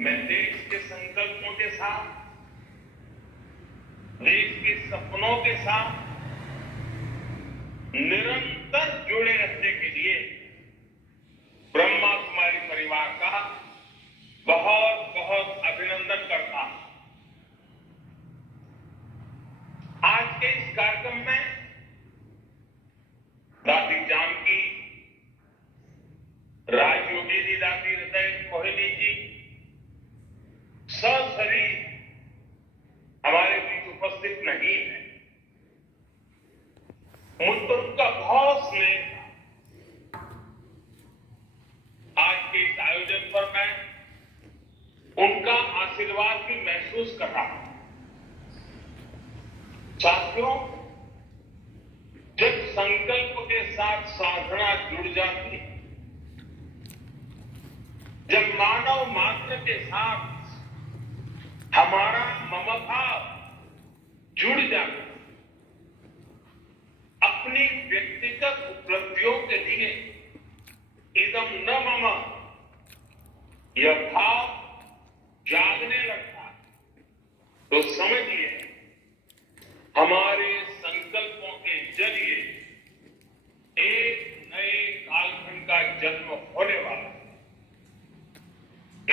मैं देश के संकल्पों के साथ, देश के सपनों के साथ निरंतर जुड़े रहने के लिए ब्रह्मा कुमारी परिवार का बहुत बहुत अभिनंदन करता हूं। आज के इस कार्यक्रम में दादी जानकी, राजयोगी जी, दादी हृदय कोहली जी सशरीर हमारे बीच उपस्थित नहीं है। मुझ पर उनका बहुत स्नेह था। आज के इस आयोजन पर मैं उनका आशीर्वाद भी महसूस कर रहा हूं। साथियों, जब संकल्प के साथ साधना जुड़ जाती है, जब मानव मात्र के साथ हमारा ममभाव जुड़ जाता, अपनी व्यक्तिगत उपलब्धियों के लिए इदम न मम यह भाव जागने लगता, तो समझिए हमारे संकल्पों के जरिए एक नए कालखंड का जन्म होने वाला,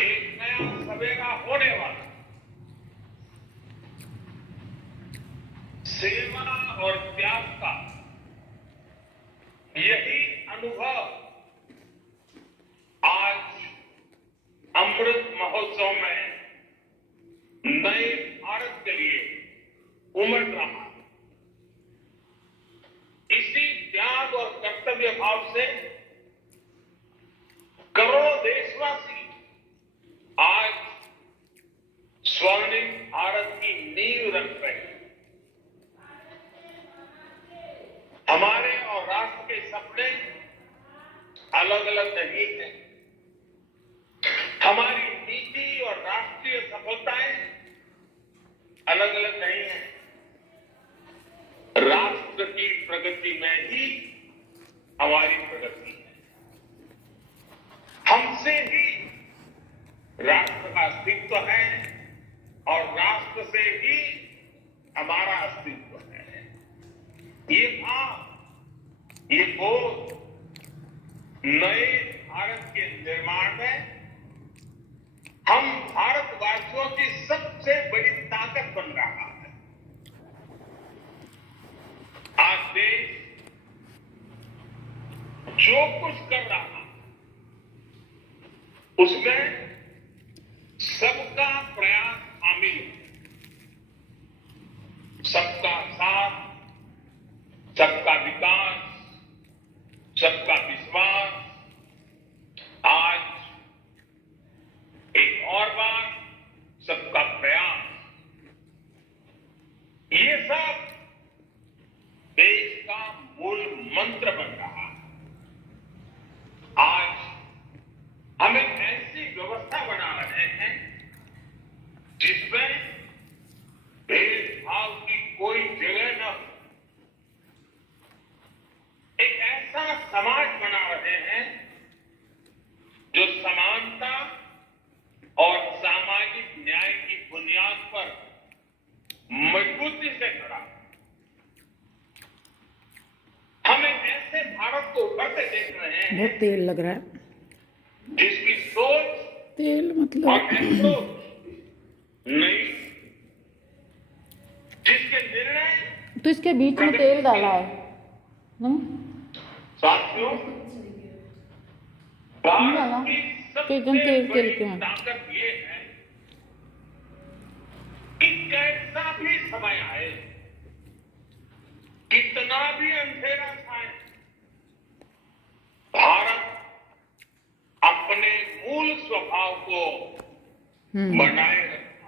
एक नया सवेरा होने वाला। सेवा और त्याग का यही अनुभव आज अमृत महोत्सव में नए भारत के लिए उमड़ रहा है। इसी त्याग और कर्तव्य भाव से करोड़ों देशवासी आज स्वर्णिम भारत की नींव रख रहे हैं। हमारे और राष्ट्र के सपने अलग अलग नहीं हैं। हमारी नीति और राष्ट्रीय सफलताएं अलग अलग नहीं हैं। राष्ट्र की प्रगति में ही हमारी प्रगति है। हमसे ही राष्ट्र का अस्तित्व है और राष्ट्र से ही हमारा अस्तित्व है। ये भाव, ये बोध नए भारत के निर्माण में हम भारतवासियों की सबसे बड़ी ताकत बन रहा है। आज देश जो कुछ कर रहा है उसमें सबका प्रयास शामिल है। सबका साथ, सबका विकास, सबका विश्वास। आज एक और बार सबका प्रयास, ये सब देश का मूल मंत्र बन रहा है। आज हम एक ऐसी व्यवस्था बना रहे हैं जिसमें भेदभाव की कोई जगह न हो। एक ऐसा समाज बना रहे हैं जो समानता और सामाजिक न्याय की बुनियाद पर मजबूती से खड़ा है। हम एक ऐसे भारत को उभरते देख रहे हैं, बहुत तेल लग रहा है, जिसकी सोच तेल मतलब और अप्रोच नई, जिसके निर्णय तो इसके बीच में तेल डाला है नहीं? साथियों, भारत की सबसे बड़ी ताकत ये है कि कैसा भी समय आए, कितना भी अंधेरा छाए, भारत अपने मूल स्वभाव को बनाए रखता।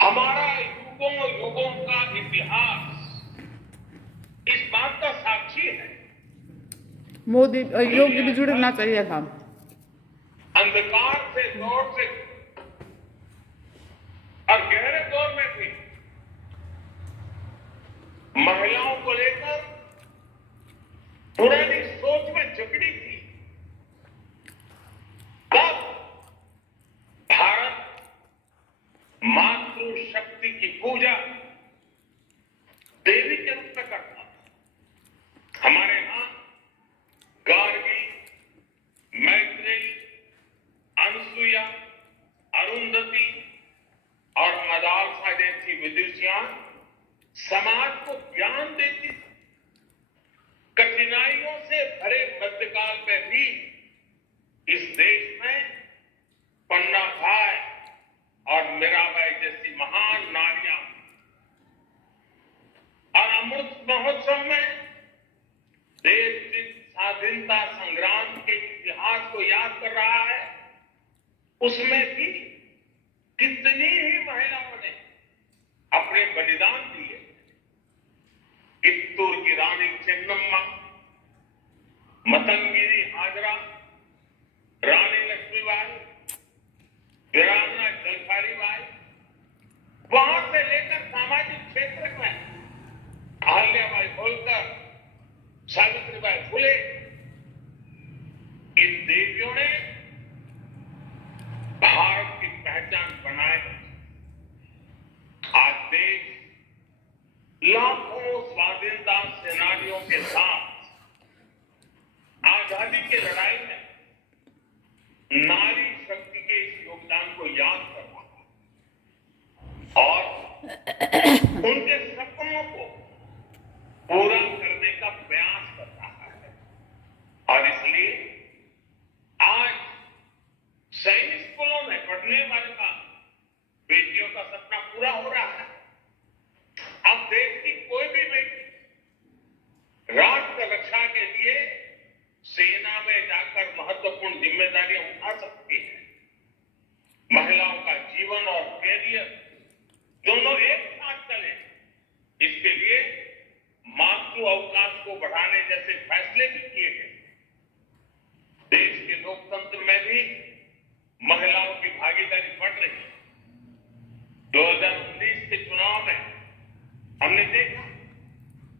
हमारा युगों युगों का इतिहास इस बात का साक्षी है। मोदी योगी भी जुड़ना चाहिए था। अंधकार से दौर से और गहरे दौर में थी। महिलाओं को लेकर पुरानी सोच में जकड़ी थी। तब इस देश में पन्ना भाई और मीराबाई जैसी महान नारियां और अमृत महोत्सव में देश जिस स्वाधीनता संग्राम के इतिहास को याद कर रहा है, उसमें भी कितनी ही महिलाओं ने अपने बलिदान दिए। कित्तूर की रानी चेन्नम्मा, मतंगिरी हाजरा, रानी लक्ष्मीबाई, वीरांगना जलखारी बाई, वहां से लेकर सामाजिक क्षेत्र में अहल्याबाई होलकर, सावित्रीबाई फुले, इन देवियों ने भारत की पहचान बनाए। आज देश लाखों स्वाधीनता सेनानियों के साथ आजादी की लड़ाई में नारी शक्ति के इस योगदान को याद कर रहा है और उनके सपनों को पूरा करने का प्रयास कर रहा है। और इसलिए आज सैनिक स्कूलों में पढ़ने वाले का बेटियों का सपना पूरा हो रहा है। अब देश की कोई भी बेटी राष्ट्र रक्षा के लिए सेना में जाकर महत्वपूर्ण जिम्मेदारियां उठा सकती है। महिलाओं का जीवन और कैरियर दोनों एक साथ चले, इसके लिए मातृ अवकाश को बढ़ाने जैसे फैसले भी किए गए। देश के लोकतंत्र में भी महिलाओं की भागीदारी बढ़ रही है। 2019 के चुनाव में हमने देखा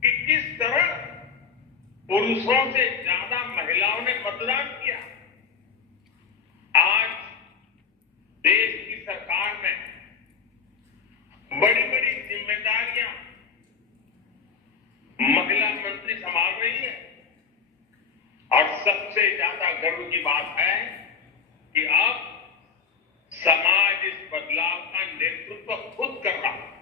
कि किस तरह पुरुषों से ज्यादा महिलाओं ने मतदान किया। आज देश की सरकार में बड़ी बड़ी जिम्मेदारियां महिला मंत्री संभाल रही है और सबसे ज्यादा गर्व की बात है कि अब समाज इस बदलाव का नेतृत्व खुद कर रहा है।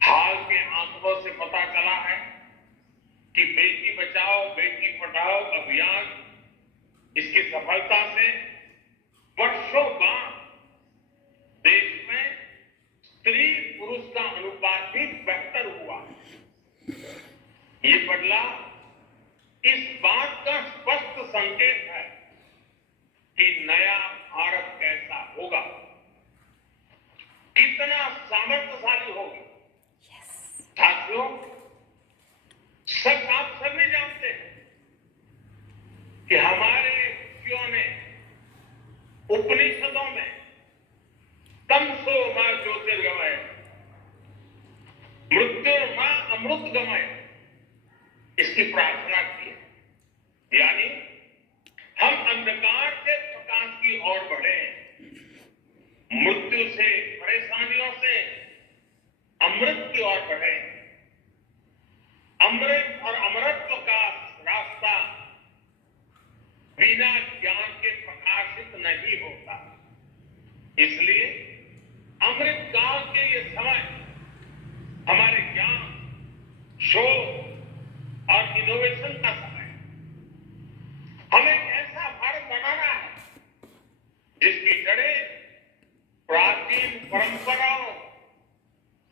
हाल के आंकड़ों से पता चला है कि बेटी बचाओ बेटी पढ़ाओ अभियान, इसकी सफलता से वर्षों बाद देश में स्त्री पुरुष का अनुपात भी बेहतर हुआ। ये बदलाव इस बात का स्पष्ट संकेत है कि नया भारत कैसा होगा, कितना सामर्थ्यशाली होगा। साथियों, आप सभी जानते हैं कि हमारे ऋषियों ने उपनिषदों में तमसो मां ज्योतिर्गमय, मृत्युर्मा अमृत गमय, इसकी प्रार्थना की है। यानी हम अंधकार से प्रकाश की ओर बढ़े, मृत्यु से परेशानियों से अमृत की ओर बढ़े। अमृत और अमरत्व का रास्ता बिना ज्ञान के प्रकाशित नहीं होता। इसलिए अमृत काल के ये समय हमारे ज्ञान, शोध और इनोवेशन का समय। हमें एक ऐसा भारत बनाना है जिसकी जड़ें प्राचीन परंपराओं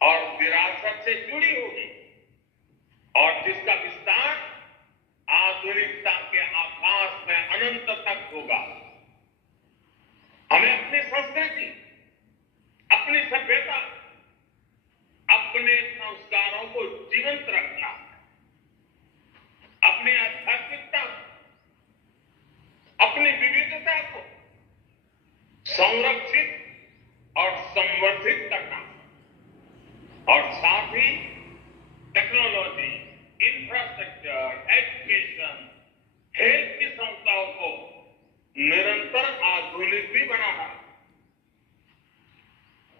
और विरासत से जुड़ी होगी और जिसका विस्तार आधुनिकता के आकाश में अनंत तक होगा। हमें अपनी संस्कृति, अपनी सभ्यता, अपने संस्कारों को जीवंत रखना है। अपनी आध्यात्मिकता, अपनी विविधता को संरक्षित और संवर्धित करना और साथ ही टेक्नोलॉजी, इंफ्रास्ट्रक्चर, एजुकेशन, हेल्थ की संस्थाओं को निरंतर आधुनिक भी बनाना।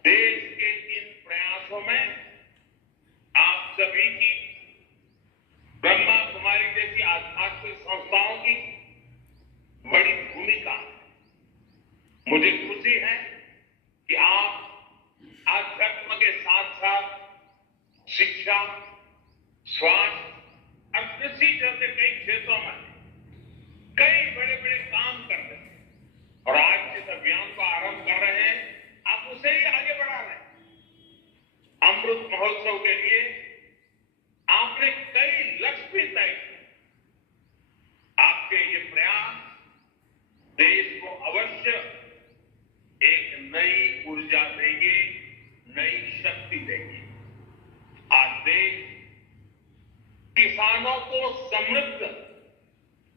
देश के इन प्रयासों में आप सभी की, ब्रह्मा कुमारी जैसी आध्यात्मिक संस्थाओं की बड़ी भूमिका है। मुझे खुशी है कि आप आध्यात्म के साथ साथ शिक्षा, स्वास्थ्य और कृषि जैसे कई क्षेत्रों में कई बड़े बड़े काम ऊर्जा देंगे, नई शक्ति देंगे। आज देश किसानों को समृद्ध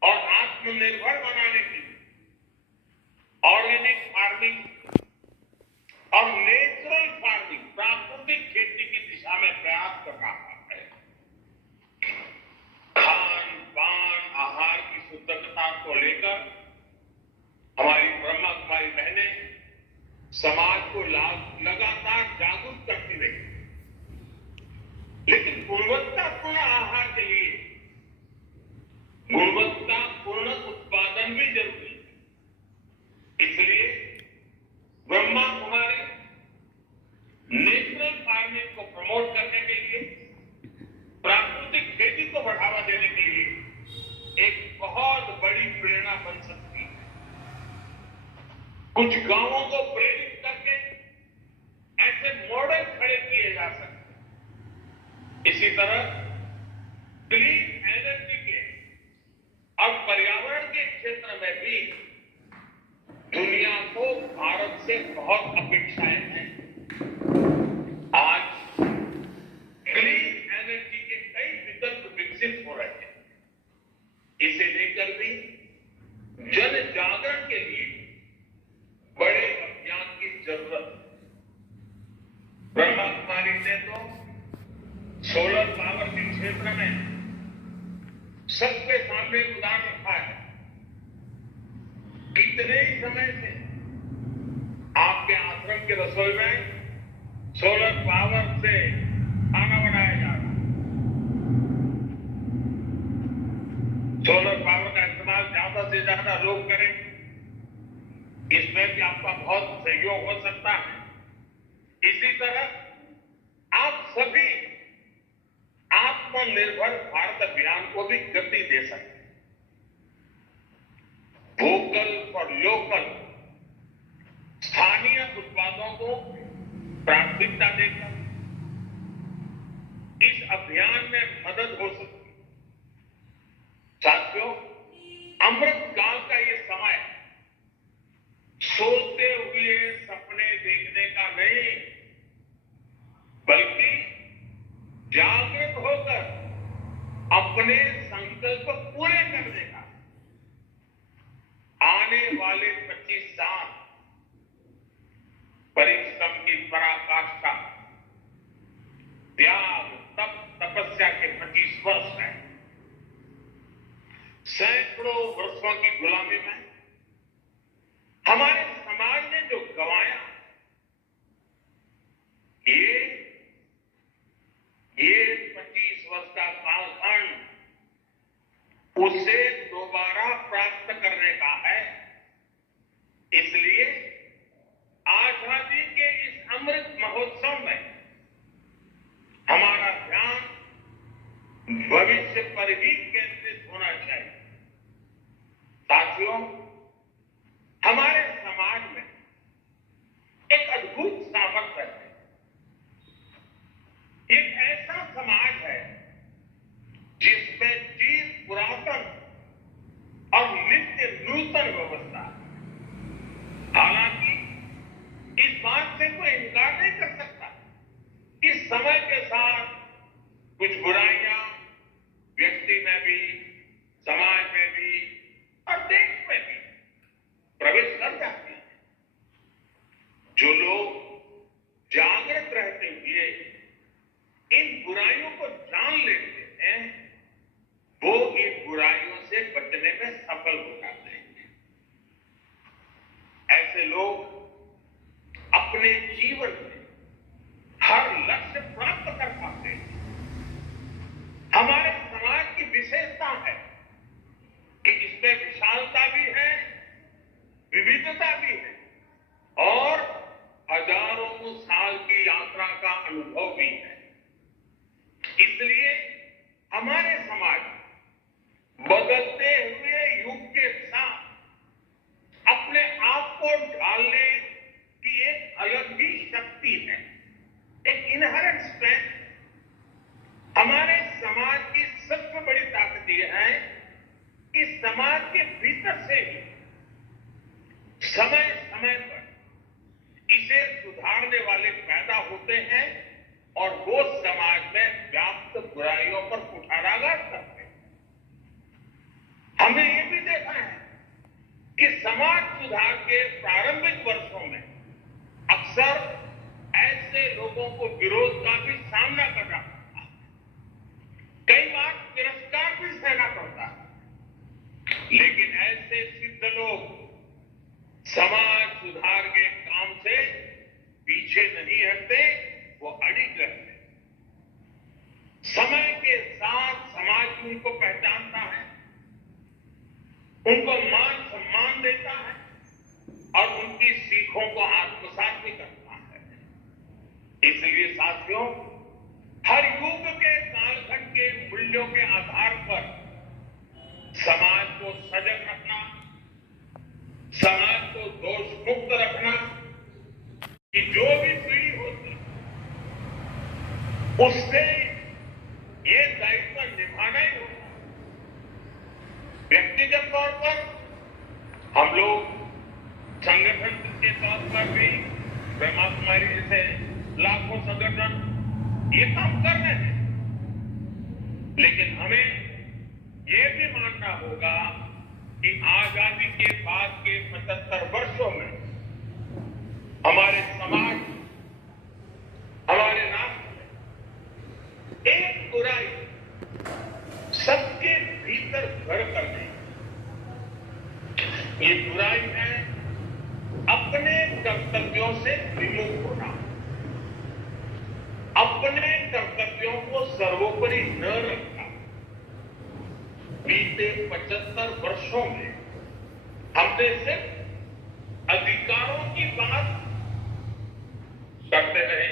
और आत्मनिर्भर बनाने के लिए ऑर्गेनिक फार्मिंग और नेचुरल फार्मिंग, प्राकृतिक खेती की दिशा में प्रयास कर रहा है। खान पान आहार की शुद्धता को लेकर हमारी ब्रह्मा कुमारी बहनें समाज को लगातार जागरूक करती रही। लेकिन गुणवत्तापूर्ण आहार के लिए गुणवत्तापूर्ण उत्पादन भी जरूरी है। इसलिए ब्रह्मा कुमारी नेचुरल फार्मिंग को प्रमोट करने के लिए, प्राकृतिक खेती को बढ़ावा देने के लिए एक बहुत बड़ी प्रेरणा बन सकती है। कुछ गांवों को प्रेरित करके ऐसे मॉडल खड़े किए जा सकते हैं। इसी तरह क्लीन एनर्जी के और पर्यावरण के क्षेत्र में भी दुनिया को भारत से बहुत अपेक्षाएं हैं। आज क्लीन एनर्जी के कई विकल्प विकसित हो रहे हैं। इसे लेकर भी जन जागरण के लिए बड़े अभियान की जरूरत है। ब्रह्मा कुमारी ने तो सोलर पावर के क्षेत्र में सबके सामने उदाहरण रखा है। कितने ही समय से आपके आश्रम के रसोई में सोलर पावर से खाना बनाया जा रहा है। सोलर पावर का इस्तेमाल ज्यादा से ज्यादा लोग करें, इसमें भी आपका बहुत सहयोग हो सकता है। इसी तरह आप सभी आत्मनिर्भर भारत अभियान को भी गति दे सकते हैं। वोकल फॉर लोकल, स्थानीय उत्पादों को प्राथमिकता देकर इस अभियान में मदद हो सकती है। साथियों, अमृत काल का ये समय सोते हुए सपने देखने का नहीं, बल्कि जागृत होकर अपने संकल्प पूरे करने का। आने वाले 25 साल परिश्रम की पराकाष्ठा, त्याग, तप, तपस्या के 25 वर्ष हैं। सैकड़ों वर्षों की गुलामी में हमारे समाज ने जो गंवाया, ये 25 वर्ष का कालखंड उसे दोबारा प्राप्त करने का है। इसलिए आजादी के इस अमृत महोत्सव में हमारा ध्यान भविष्य पर ही केंद्रित होना चाहिए। साथियों, हमारे समाज में एक अद्भुत सामर्थ्य है। एक ऐसा समाज है जिसमें चिर पुरातन और नित्य नूतन व्यवस्था है। हालांकि इस बात से कोई इनकार नहीं कर सकता कि समय के साथ कुछ बुराइयां व्यक्ति में भी, समाज में भी और देश में भी प्रवेश कर जाती है। जो लोग जागृत रहते हुए इन बुराइयों को जान लेते हैं, वो इन बुराइयों से बचने में सफल हो जाते हैं। ऐसे लोग अपने जीवन में हर लक्ष्य प्राप्त कर पाते हैं। हमारे समाज की विशेषता है कि इसमें विशालता भी है, विविधता भी है और हजारों साल की यात्रा का अनुभव भी है। इसलिए हमारे समाज बदलते हुए युग के साथ अपने आप को ढालने की एक अलग ही शक्ति है, एक इनहेरेंट स्ट्रेंथ। हमारे समाज की सबसे बड़ी ताकत यह है कि समाज के भीतर से ही समय समय पर इसे समाज में व्याप्त बुराइयों पर कुठाराघात करते हैं। हमने ये भी देखा है कि समाज सुधार के प्रारंभिक वर्षों में अक्सर ऐसे लोगों को विरोध का भी सामना करना पड़ता है, कई बार तिरस्कार भी सहना पड़ता है, लेकिन ऐसे सिद्ध लोग समाज सुधार के काम से पीछे नहीं हटते, वो अडिग रहते। समय के साथ समाज उनको पहचानता है, उनको मान सम्मान देता है और उनकी सीखों को आत्मसात भी करता है। इसलिए साथियों, हर युग के कालखंड के मूल्यों के आधार पर समाज को सजग रखना, समाज को दोष मुक्त रखना, कि जो भी पीढ़ी होती उससे ये दायित्व निभाना ही होगा। व्यक्तिगत तौर पर हम लोग संगठन के तौर पर भी ब्रह्मा कुमारी जैसे लाखों संगठन ये काम कर रहे हैं, लेकिन हमें ये भी मानना होगा कि आजादी के बाद के 75 वर्षों में हमारे समाज, हमारे राष्ट्र में एक बुराई सबके भीतर घर कर गई। ये बुराई है अपने कर्तव्यों से विमुख होना, अपने कर्तव्यों को सर्वोपरि न रखना। बीते 75 वर्षों में हमने सिर्फ अधिकारों की बात करते रहे,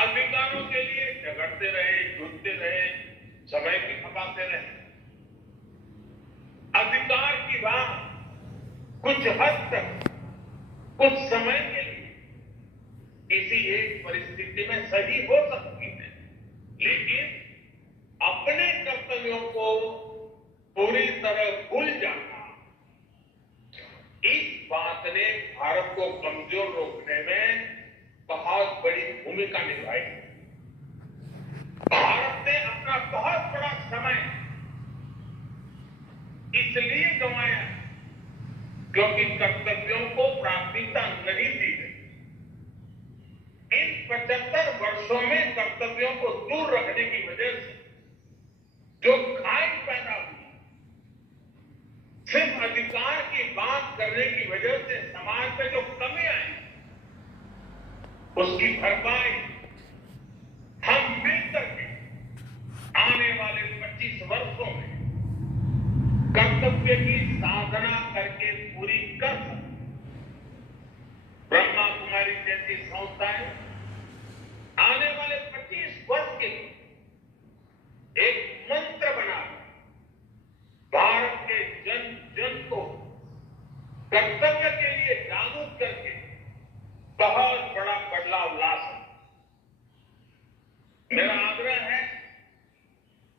अधिकारों के लिए झगड़ते रहे, जुटते रहे, समय भी खपाते रहे। अधिकार की बात कुछ हद तक, कुछ समय के लिए किसी एक परिस्थिति में सही हो सकती है, लेकिन अपने कर्तव्यों को पूरी तरह भूल जाना, इस बात ने भारत को कमजोर रोकने में बहुत बड़ी भूमिका निभाई। भारत ने अपना बहुत बड़ा समय इसलिए गंवाया क्योंकि कर्तव्यों को प्राथमिकता नहीं दी गई। इन 75 वर्षों में कर्तव्यों को दूर रखने की वजह से जो खाई पैदा हुई, सिर्फ अधिकार की बात करने की वजह से समाज में जो कमी आई, उसकी भरपाई हम मिलकर के आने वाले 25 वर्षों में कर्तव्य की साधना करके पूरी कर सकते। ब्रह्मा कुमारी जैसी संस्थाएं आने वाले 25 वर्ष के लिए एक मंत्र बना भारत के जन जन को कर्तव्य के लिए जागरूक करके बहुत बड़ा बदलाव ला सकते। मेरा आग्रह है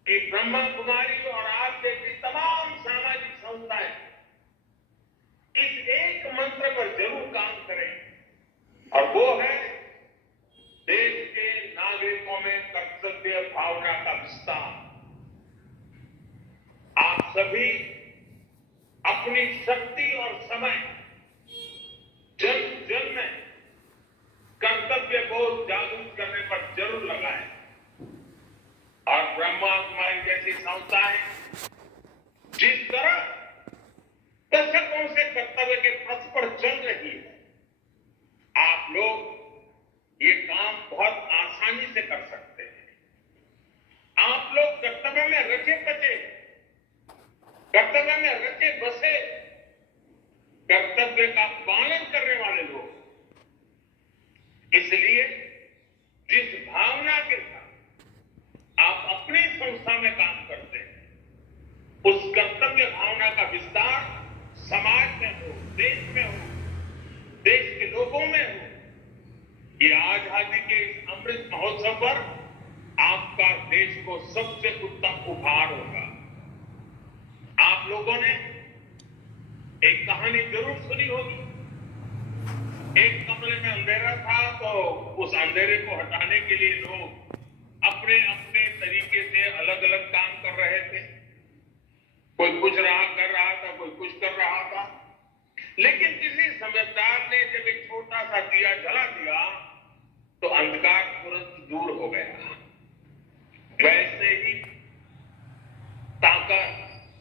कि ब्रह्मा कुमारी और आप जैसी तमाम सामाजिक संस्थाएं इस एक मंत्र पर जरूर काम करें, और वो है देश के नागरिकों में कर्तव्य भावना का विस्तार। आप सभी अपनी शक्ति और समय जन जन में कर्तव्य को जागरूक करने पर जरूर लगाएं, और ब्रह्मा कुमारी जैसी संस्थाएं जिस तरह दशकों से कर्तव्य के पथ पर चल रही है, आप लोग ये काम बहुत आसानी से कर सकते हैं। आप लोग कर्तव्य में रचे बचे, कर्तव्य में रचे बसे, कर्तव्य का पालन करने वाले लोग। इसलिए जिस भावना के साथ आप अपनी संस्था में काम करते हैं, उस कर्तव्य भावना का विस्तार समाज में हो, देश में हो, देश के लोगों में हो। ये आजादी के इस अमृत महोत्सव पर आपका देश को सबसे उत्तम उपहार होगा। आप लोगों ने एक कहानी जरूर सुनी होगी। एक कमरे में अंधेरा था, तो उस अंधेरे को हटाने के लिए लोग अपने अपने तरीके से अलग अलग काम कर रहे थे। कोई कुछ कर रहा था, कोई कुछ कर रहा था। लेकिन किसी समझदार ने जब एक छोटा सा दिया जला दिया तो अंधकार तुरंत दूर हो गया। वैसे ही ताकत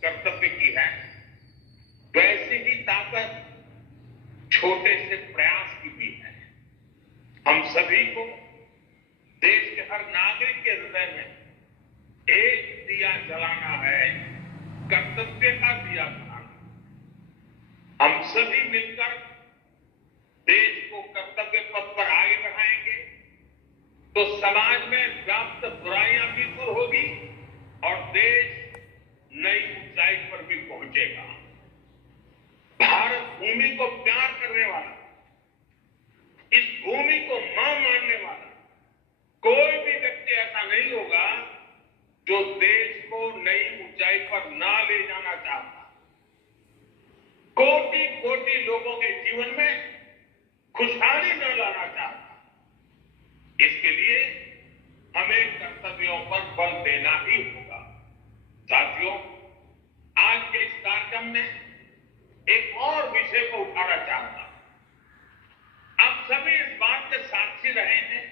कर्तव्य की है, वैसे ही ताकत छोटे से प्रयास की भी है। हम सभी को, देश के हर नागरिक के हृदय में एक दिया जलाना है, कर्तव्य का दिया जलाना। हम सभी मिलकर देश को कर्तव्य पथ पर आगे बढ़ाएंगे तो समाज में व्याप्त बुराइयां भी दूर होगी और देश नई ऊंचाई पर भी पहुंचेगा। भारत भूमि को प्यार करने वाला, इस भूमि को मां मानने वाला कोई भी व्यक्ति ऐसा नहीं होगा जो देश को नई ऊंचाई पर ना ले जाना चाहता। कोटि कोटि लोगों के जीवन में खुशहाली न लाना चाहता। इसके लिए हमें कर्तव्यों पर बल देना ही होगा। साथियों, आज के इस कार्यक्रम में एक और विषय को उठाना चाहता हूं। आप सभी इस बात के साक्षी रहे हैं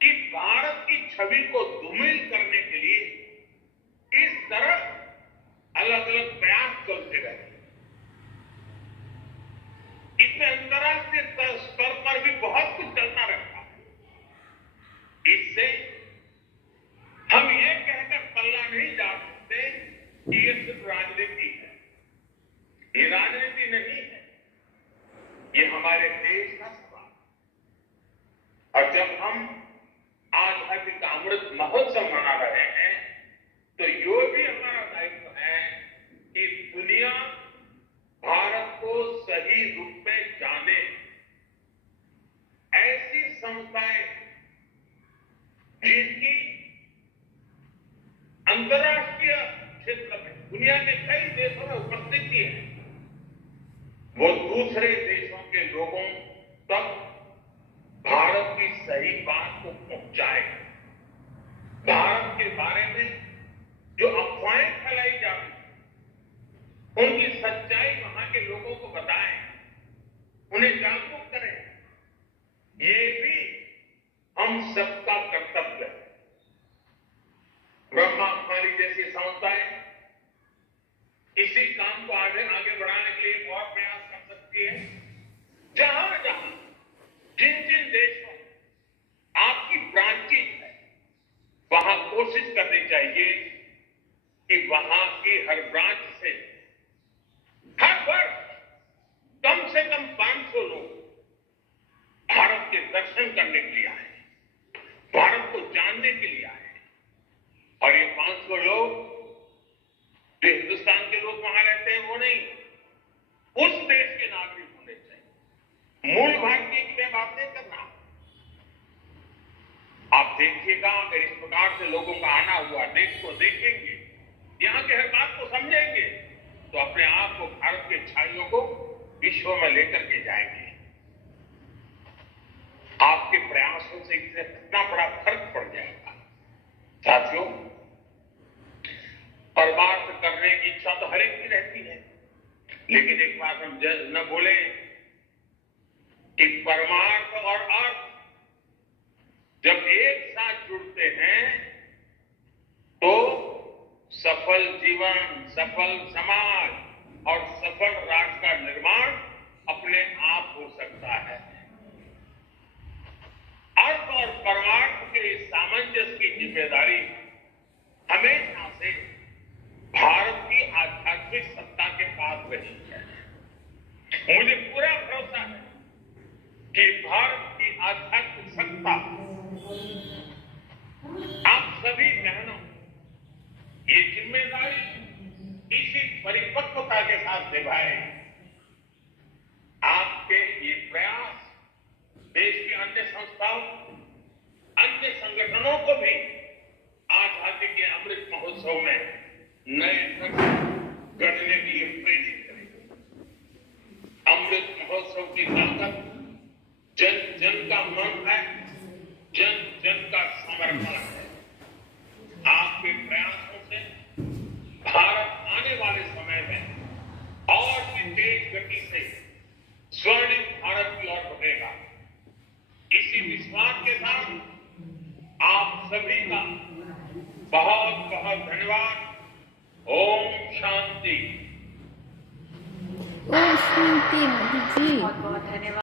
कि भारत की छवि को धूमिल करने के लिए किस तरह अलग अलग प्रयास चलते रहे। इसमें अंतर्राष्ट्रीय स्तर पर भी बहुत कुछ चलता रहता है। इससे हम ये कहकर पल्ला नहीं जा सकते कि ये सिर्फ राजनीति है। ये राजनीति नहीं है, ये हमारे देश का सवाल। और जब हम आजादी का अमृत महोत्सव मना रहे हैं तो ये भी हमारा दायित्व है कि दुनिया भारत को सही रूप में जाने। ऐसी संस्थाएं जिनकी अंतर्राष्ट्रीय क्षेत्र में दुनिया के कई देशों में उपस्थिति है, वो दूसरे देशों के लोगों तक भारत की सही बात को पहुंचाए। भारत के बारे में जो अफवाहें फैलाई जाती उनकी सच्चाई वहां के लोगों को बताएं, उन्हें जागरूक करें। ये भी हम सबका कर्तव्य है। ब्रह्मा कुमारी जैसी संस्थाएं इसी काम को आगे बढ़ाने के लिए और प्रयास कर सकती है। जहां जहां जिन जिन देशों आपकी ब्रांचेज है, वहां कोशिश करनी चाहिए कि वहां की हर ब्रांच से हर वर्ष कम से कम 500 लोग भारत के दर्शन करने के लिए आए, भारत को जानने के लिए आए। और ये 500 लोग जो हिंदुस्तान के लोग वहां रहते हैं वो नहीं, उस देश के नागरिक होने चाहिए। मूल भारतीय की मैं बात नहीं कर रहा। आप देखिएगा, अगर इस प्रकार से लोगों का आना हुआ, देश को देखेंगे, यहां के हर बात को समझेंगे तो अपने आप को, भारत के छाइयों को विश्व में लेकर के जाएंगे। आपके प्रयासों से इससे कितना बड़ा फर्क पड़ जाएगा। साथियों, परमार्थ करने की इच्छा तो हर एक की रहती है, लेकिन एक बात हम न बोले कि परमार्थ और अर्थ जब एक साथ जुड़ते हैं तो सफल जीवन, सफल समाज और सफल राष्ट्र का निर्माण अपने आप हो सकता है। अर्थ और परमार्थ के सामंजस्य की जिम्मेदारी हमेशा से भारत की आध्यात्मिक सत्ता के पास रही है। मुझे पूरा भरोसा है कि भारत की आध्यात्मिक सत्ता आप सभी बहनों ये जिम्मेदारी इसी परिपक्वता के साथ निभाए। आपके ये प्रयास देश की अन्य संस्थाओं, अन्य संगठनों को भी आजादी के अमृत महोत्सव में नए गढ़ने के लिए प्रेरित करेगी। अमृत महोत्सव की ताकत जन जन का मन है, जन जन का समर्पण तेज गति से स्वर्णिम भारत की ओर बढ़ेगा। इसी विश्वास के साथ आप सभी का बहुत बहुत धन्यवाद। ओम शांति। ओम शांति मोदी जी। बहुत बहुत धन्यवाद।